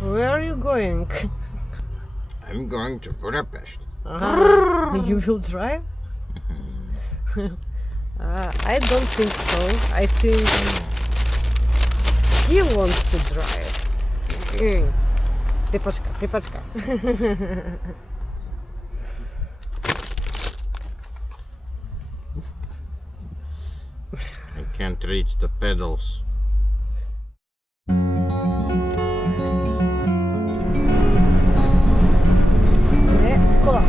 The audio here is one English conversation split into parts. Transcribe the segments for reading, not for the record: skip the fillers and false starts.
Where are you going? I'm going to Budapest. You will drive? I don't think so. I think he wants to drive. Typaczka. I can't reach the pedals. Kola.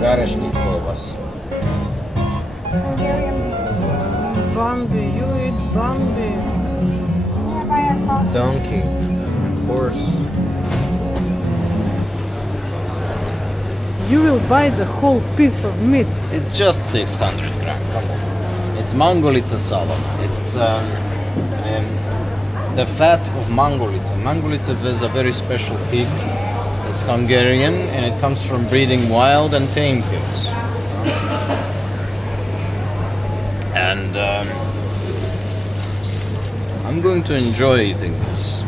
Garesznik kolbas. Bambi, you eat Bambi. Donkey. Horse. You will buy the whole piece of meat. It's just 600 grams. Come on. It's mangolica salad. It's the fat of mangolica. Mangolica is a very special pig. It's Hungarian and it comes from breeding wild and tame pigs. And I'm going to enjoy eating this.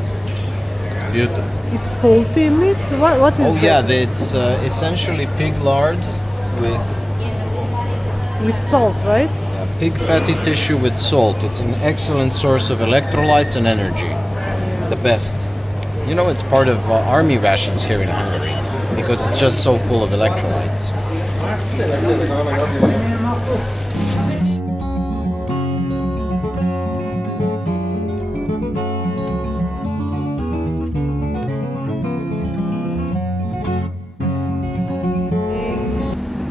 It's beautiful. It's salty meat? What is Oh that? yeah, it's essentially pig lard with With salt, right? pig fatty tissue with salt. It's an excellent source of electrolytes and energy. The best. You know, it's part of army rations here in Hungary because it's just so full of electrolytes.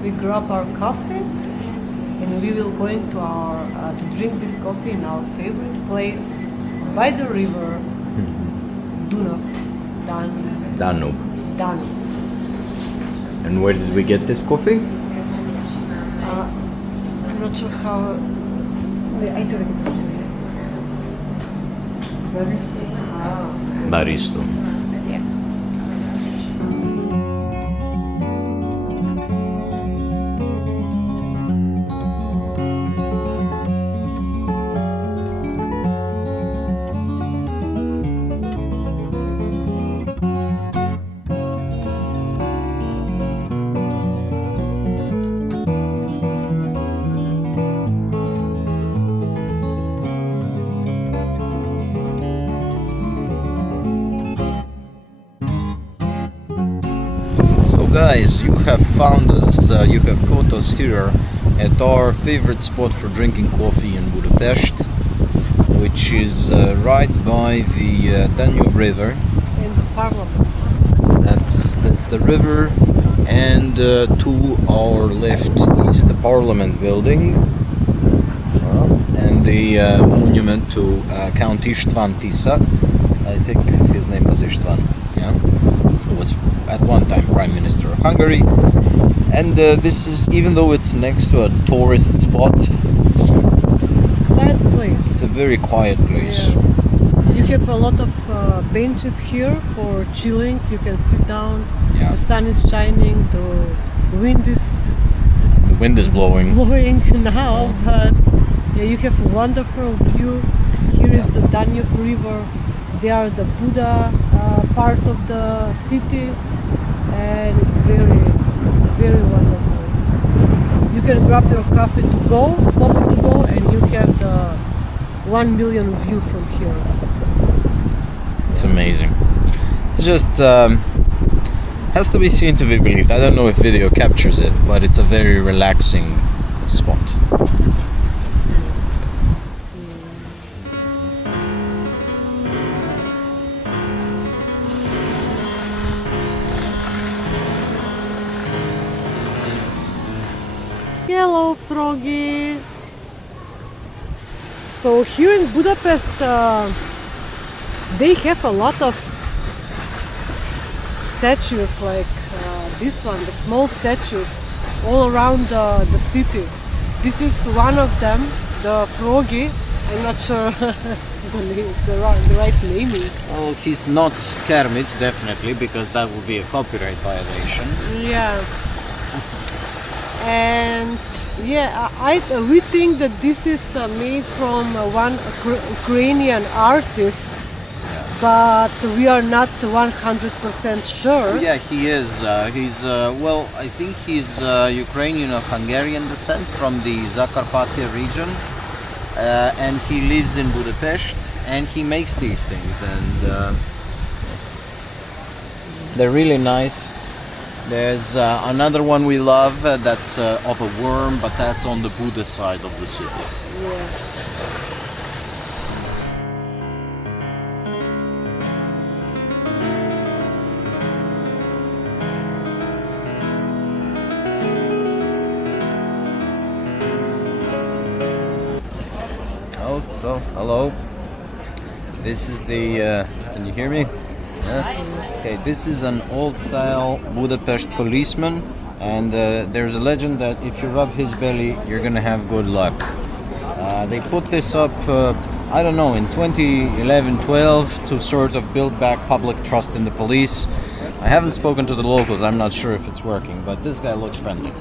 We grab our coffee and we will going to our to drink this coffee in our favorite place by the river Danube. Danube. And where did we get this coffee? I'm not sure how. I don't get this. Baristo. Yeah. Guys, you have found us, you have caught us here at our favorite spot for drinking coffee in Budapest, which is right by the Danube River. In the parliament. That's the river, and to our left is the Parliament building and the monument to Count István Tisza. I think his name was István. Yeah, who was at one time Prime Minister of Hungary. And this is, even though it's next to a tourist spot, It's a quiet place. it's a very quiet place. Yeah. You have a lot of benches here for chilling. You can sit down. Yeah. The sun is shining. The wind is The wind is blowing. now, but yeah, you have a wonderful view. Here is the Danube River. They are the Buda part of the city, and it's very, very wonderful. You can grab your coffee to go, and you have the 1 million view from here. It's amazing. It's just Has to be seen to be believed. I don't know if video captures it, but it's a very relaxing spot. Hello, Froggy. So here in Budapest, they have a lot of statues like this one, the small statues all around the city. This is one of them, the Froggy. I'm not sure the right naming. Well, he's not Kermit, definitely, because that would be a copyright violation. Yeah. And yeah, we think that this is made from one Ukrainian artist, but we are not 100% sure. Yeah, he is. He's well, I think he's Ukrainian of Hungarian descent from the Zakarpattia region, and he lives in Budapest, and he makes these things, and they're really nice. There's another one we love that's of a worm, but that's on the Buda side of the city. Yeah. Oh, so hello. This is the. Can you hear me? Yeah. Okay, this is an old-style Budapest policeman, and there's a legend that if you rub his belly, you're gonna have good luck. They put this up, I don't know, in 2011-12 to sort of build back public trust in the police. I haven't spoken to the locals. I'm not sure if it's working, but this guy looks friendly.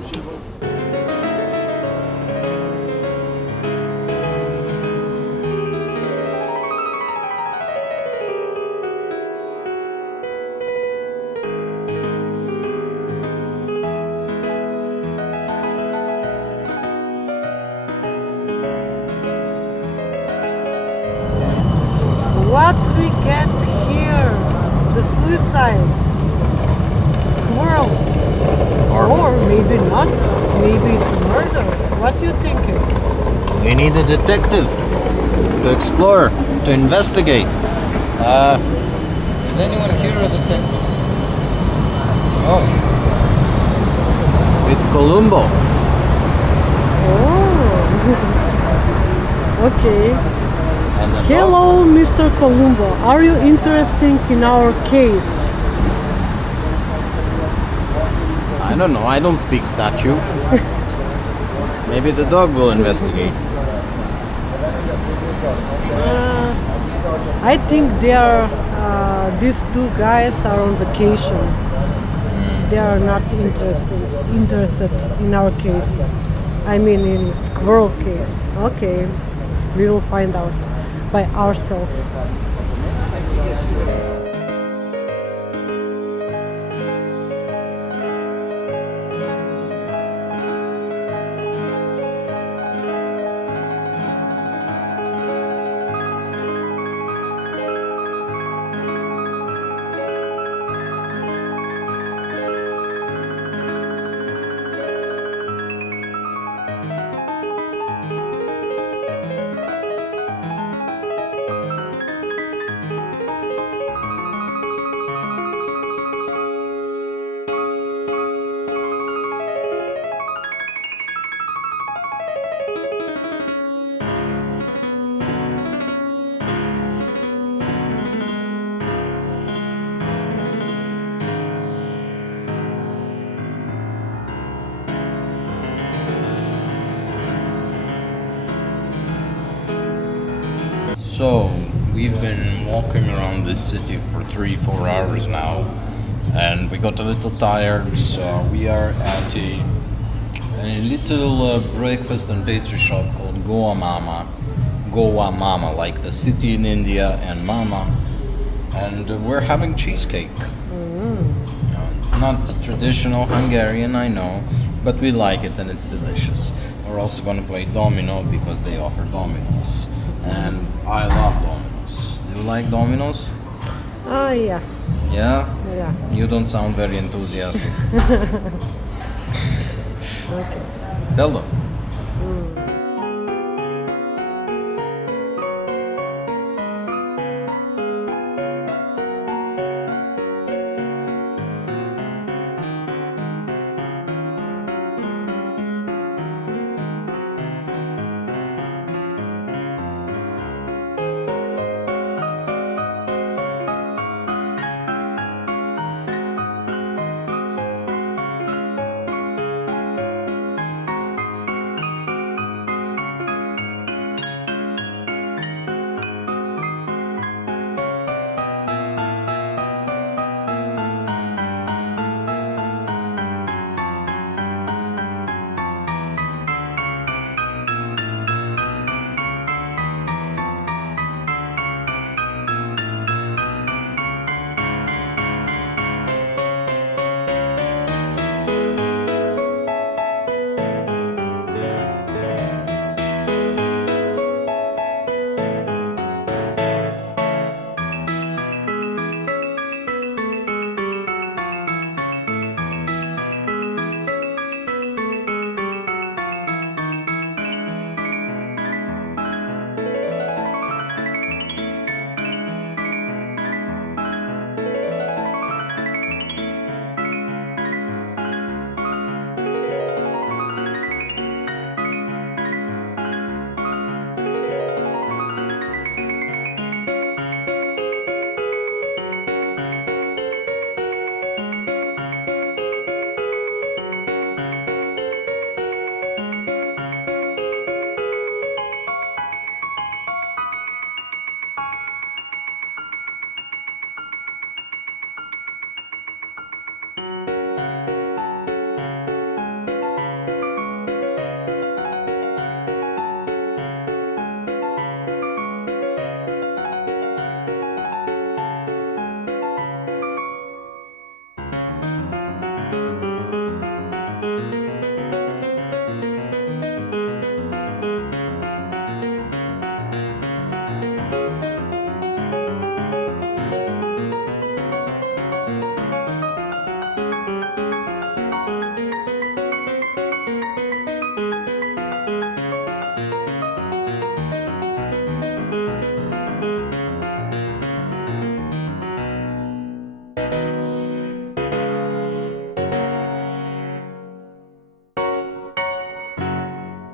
What we get here? The suicide. Squirrel. Or maybe not. Maybe it's murder. What do you think? We need a detective to explore, to investigate. Is anyone here a detective? Oh. It's Columbo. Oh. Okay. And the Hello, Mr. Columbo. Are you interested in our case? I don't know. I don't speak statue. Maybe the dog will investigate. I think they are. These two guys are on vacation. They are not interested in our case. I mean, in squirrel case. Okay, we will find out by ourselves. So, we've been walking around this city for 3-4 hours now, and we got a little tired, so we are at a little breakfast and pastry shop called Goa Mama. Goa Mama, like the city in India, and Mama. And we're having cheesecake. It's not traditional Hungarian, I know, but we like it and it's delicious. We're also going to play domino because they offer dominoes. And I love dominoes. Do you like dominoes? Yeah. Yeah? Yeah. You don't sound very enthusiastic. Okay. Tell them. Mm.